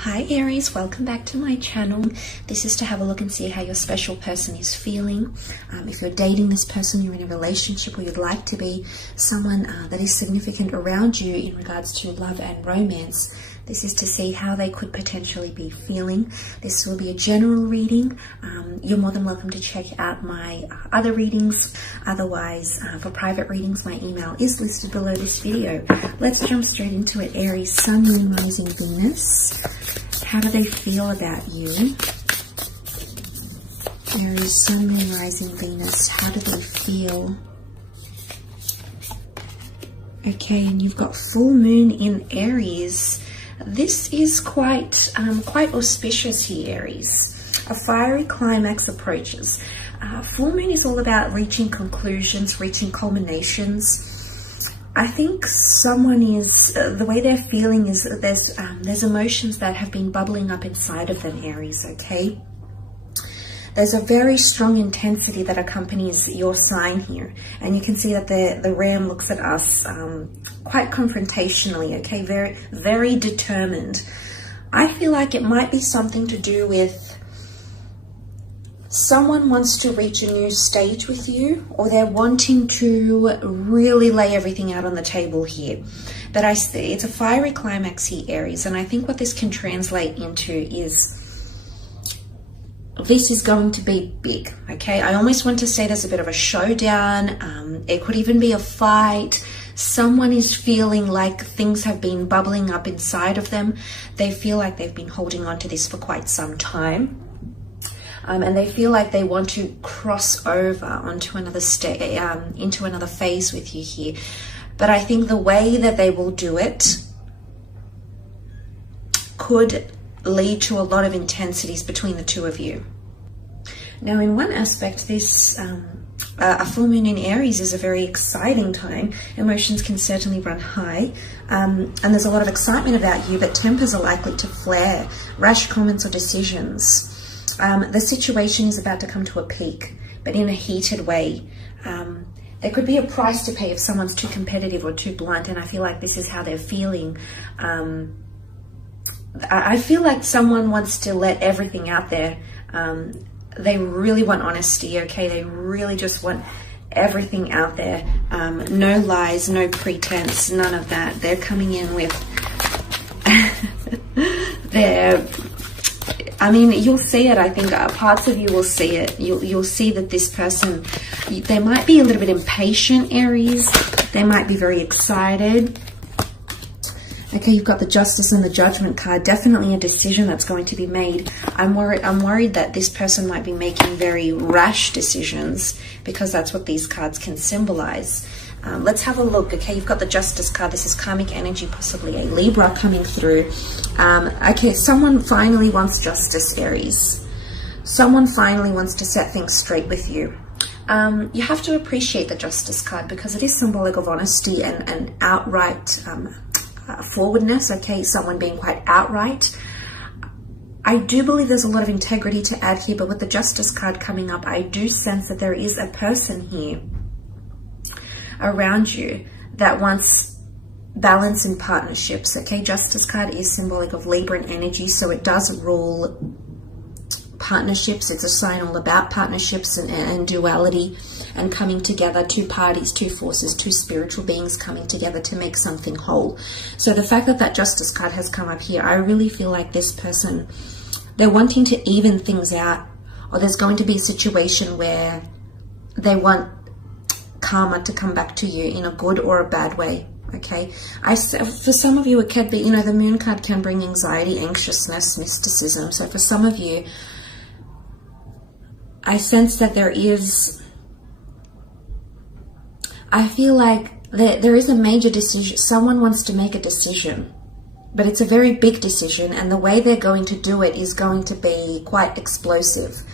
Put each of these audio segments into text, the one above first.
Hi Aries, welcome back to my channel. This is to have a look and see how your special person is feeling. If you're dating this person, you're in a relationship, or you'd like to be, someone that is significant around you in regards to love and romance. This is to see how they could potentially be feeling. This will be a general reading. You're more than welcome to check out my other readings. Otherwise, for private readings, my email is listed below this video. Let's jump straight into it. Aries, Sun, Moon, Rising, Venus. How do they feel about you? Aries, Sun, Moon, Rising, Venus. How do they feel? Okay, and you've got full moon in Aries. This is quite auspicious here, Aries. A fiery climax approaches. Full moon is all about reaching conclusions, reaching culminations. I think someone is, the way they're feeling is there's emotions that have been bubbling up inside of them, Aries, okay? There's a very strong intensity that accompanies your sign here. And you can see that the ram looks at us quite confrontationally, okay? Very, very determined. I feel like it might be something to do with someone wants to reach a new stage with you, or they're wanting to really lay everything out on the table here. But it's a fiery climax here, Aries. And I think what this can translate into is this is going to be big, okay? I almost want to say there's a bit of a showdown. It could even be a fight. Someone is feeling like things have been bubbling up inside of them. They feel like they've been holding on to this for quite some time. And they feel like they want to cross over onto another into another phase with you here. But I think the way that they will do it could lead to a lot of intensities between the two of you. Now, in one aspect, this a full moon in Aries is a very exciting time. Emotions can certainly run high, and there's a lot of excitement about you, but tempers are likely to flare. Rash comments or decisions. The situation is about to come to a peak, but in a heated way. There could be a price to pay if someone's too competitive or too blunt, and I feel like this is how they're feeling. I feel like someone wants to let everything out there. They really want honesty, okay? They really just want everything out there. No lies, no pretense, none of that. They're coming in with I mean, you'll see it. I think parts of you will see it. You'll see that this person, they might be a little bit impatient, Aries. They might be very excited. Okay, you've got the Justice and the Judgment card. Definitely a decision that's going to be made. I'm worried that this person might be making very rash decisions, because that's what these cards can symbolize. Let's have a look. Okay, you've got the Justice card. This is karmic energy, possibly a Libra coming through. Okay, someone finally wants justice, Aries. Someone finally wants to set things straight with you. You have to appreciate the Justice card, because it is symbolic of honesty and outright forwardness, okay? Someone being quite outright. I do believe there's a lot of integrity to add here, but with the Justice card coming up, I do sense that there is a person here around you that wants balance in partnerships, okay? Justice card is symbolic of Libra energy, so it does rule partnerships. It's a sign all about partnerships and duality and coming together, two parties, two forces, two spiritual beings coming together to make something whole. So the fact that that Justice card has come up here, I really feel like this person, they're wanting to even things out, or there's going to be a situation where they want karma to come back to you in a good or a bad way, okay? For some of you, it could be, you know, the Moon card can bring anxiety, anxiousness, mysticism. So for some of you, I sense that there is, I feel like there is a major decision. Someone wants to make a decision, but it's a very big decision, and the way they're going to do it is going to be quite explosive.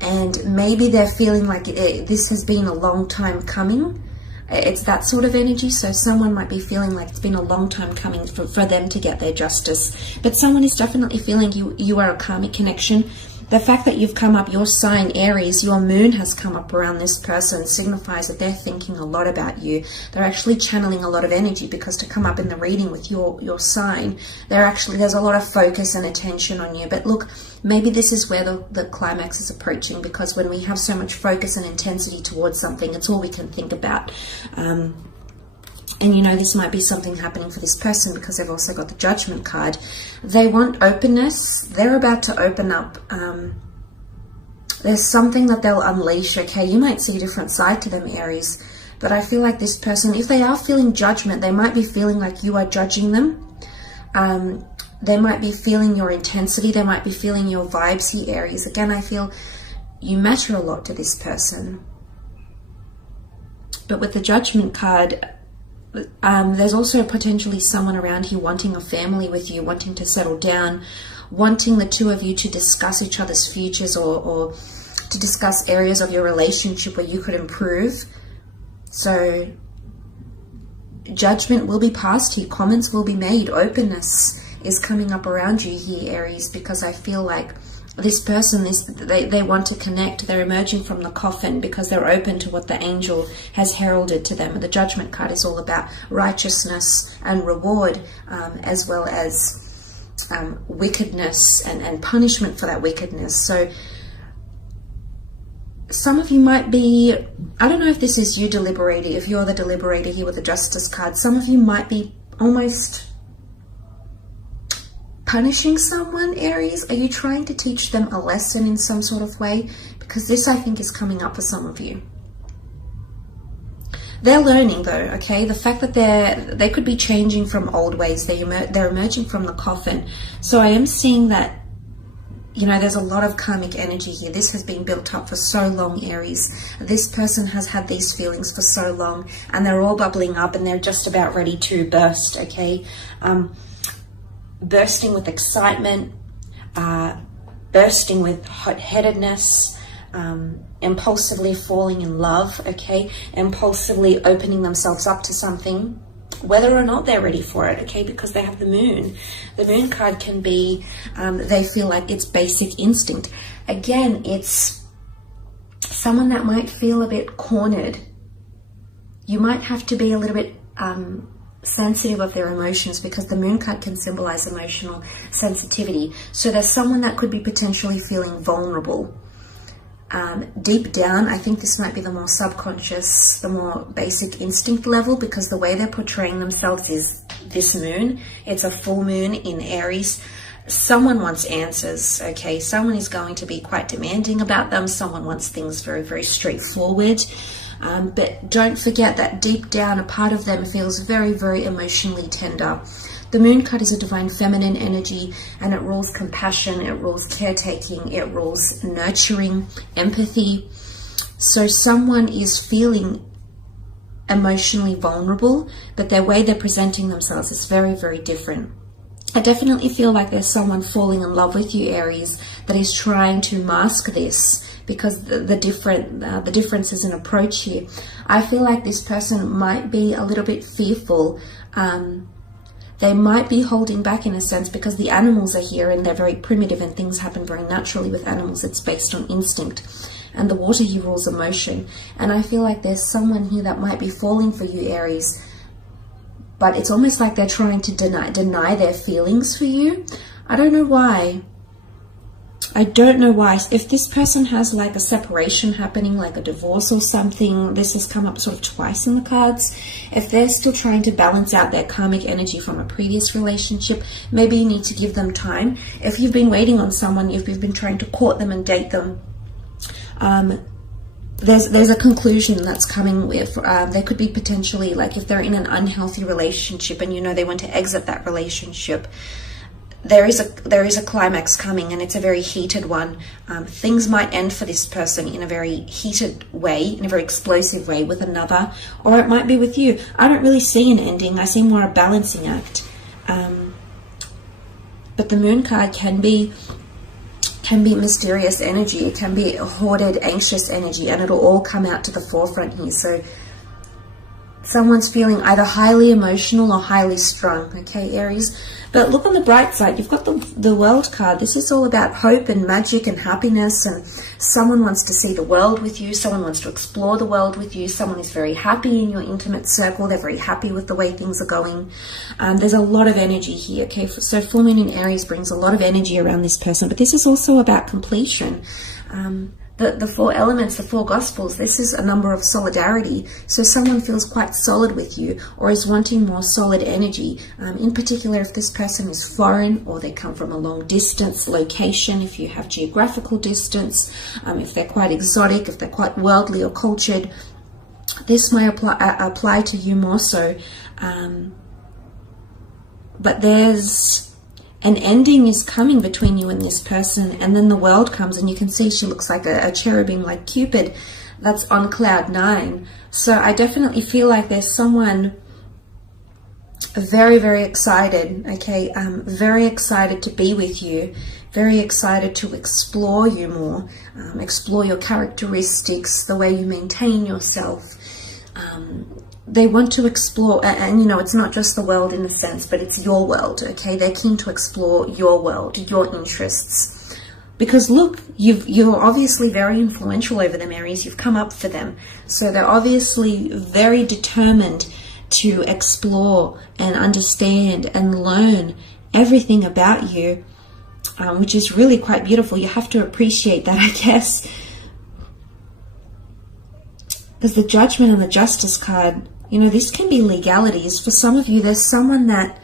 And maybe they're feeling like this has been a long time coming. It's that sort of energy. So someone might be feeling like it's been a long time coming for them to get their justice. But someone is definitely feeling you are a karmic connection. The fact that you've come up, your sign Aries, your moon has come up around this person signifies that they're thinking a lot about you. They're actually channeling a lot of energy, because to come up in the reading with your sign, there's a lot of focus and attention on you. But look, maybe this is where the climax is approaching, because when we have so much focus and intensity towards something, it's all we can think about. And you know, this might be something happening for this person because they've also got the Judgment card. They want openness. They're about to open up. There's something that they'll unleash, okay? You might see a different side to them, Aries. But I feel like this person, if they are feeling judgment, they might be feeling like you are judging them. They might be feeling your intensity. They might be feeling your vibes here, Aries. Again, I feel you matter a lot to this person. But with the Judgment card, there's also potentially someone around here wanting a family with you, wanting to settle down, wanting the two of you to discuss each other's futures, or to discuss areas of your relationship where you could improve. So judgment will be passed here, comments will be made, openness is coming up around you here, Aries, because I feel like this person, they want to connect. They're emerging from the coffin because they're open to what the angel has heralded to them. And the Judgment card is all about righteousness and reward, as well as wickedness and punishment for that wickedness. So some of you might be, I don't know if this is you deliberating, if you're the deliberator here with the Justice card, some of you might be almost punishing someone, Aries. Are you trying to teach them a lesson in some sort of way? Because this, I think, is coming up for some of you. They're learning though, okay? The fact that they could be changing from old ways. They're emerging from the coffin. So I am seeing that, you know, there's a lot of karmic energy here. This has been built up for so long, Aries. This person has had these feelings for so long, and they're all bubbling up and they're just about ready to burst, okay? Bursting with excitement, bursting with hot-headedness, impulsively falling in love, okay? Impulsively opening themselves up to something, whether or not they're ready for it, okay? Because they have the moon. The moon card can be, they feel like it's basic instinct. Again, it's someone that might feel a bit cornered. You might have to be a little bit sensitive of their emotions, because the moon card can symbolize emotional sensitivity. So there's someone that could be potentially feeling vulnerable. Deep down, I think this might be the more subconscious, the more basic instinct level, because the way they're portraying themselves is this moon. It's a full moon in Aries. Someone wants answers, okay? Someone is going to be quite demanding about them. Someone wants things very, very straightforward. But don't forget that deep down, a part of them feels very, very emotionally tender. The moon card is a divine feminine energy, and it rules compassion, it rules caretaking, it rules nurturing, empathy. So someone is feeling emotionally vulnerable, but their way they're presenting themselves is very, very different. I definitely feel like there's someone falling in love with you, Aries, that is trying to mask this, because the differences in approach here. I feel like this person might be a little bit fearful. They might be holding back in a sense, because the animals are here and they're very primitive and things happen very naturally with animals. It's based on instinct. And the water here rules emotion. And I feel like there's someone here that might be falling for you, Aries, but it's almost like they're trying to deny their feelings for you. I don't know why. I don't know why. If this person has like a separation happening, like a divorce or something, this has come up sort of twice in the cards. If they're still trying to balance out their karmic energy from a previous relationship, maybe you need to give them time. If you've been waiting on someone, if you've been trying to court them and date them, there's a conclusion that's coming with, they could be potentially, like if they're in an unhealthy relationship and you know they want to exit that relationship, there is a climax coming, and it's a very heated one. Things might end for this person in a very heated way, in a very explosive way with another, or it might be with you. I don't really see an ending. I see more a balancing act. But the moon card can be mysterious energy. It can be hoarded, anxious energy, and it'll all come out to the forefront here. So Someone's feeling either highly emotional or highly strung, okay, Aries? But look on the bright side. You've got the World card. This is all about hope and magic and happiness, and someone wants to see the world with you. Someone wants to explore the world with you. Someone is very happy in your intimate circle. They're very happy with the way things are going. There's a lot of energy here, okay? So full moon in Aries brings a lot of energy around this person, but this is also about completion. The four elements, the four gospels, this is a number of solidarity. So someone feels quite solid with you or is wanting more solid energy. In particular, if this person is foreign or they come from a long distance location, if you have geographical distance, if they're quite exotic, if they're quite worldly or cultured, this may apply to you more so. But there's an ending is coming between you and this person, and then the World comes, and you can see she looks like a cherubim, like Cupid, that's on cloud 9. So I definitely feel like there's someone very, very excited, okay, very excited to be with you, very excited to explore you more, explore your characteristics, the way you maintain yourself. They want to explore, and you know, it's not just the world in a sense, but it's your world, okay? They're keen to explore your world, your interests. Because look, you're obviously very influential over them, Aries. You've come up for them. So they're obviously very determined to explore and understand and learn everything about you, which is really quite beautiful. You have to appreciate that, I guess. Because the Judgment and the Justice card, you know, this can be legalities. For some of you, there's someone that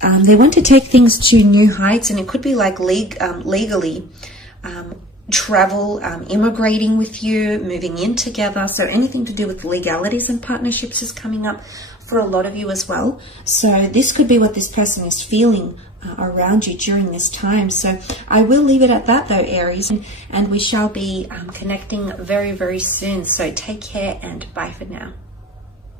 they want to take things to new heights, and it could be like legally travel, immigrating with you, moving in together. So anything to do with legalities and partnerships is coming up for a lot of you as well. So this could be what this person is feeling around you during this time. So I will leave it at that though, Aries, and we shall be connecting very, very soon. So take care and bye for now.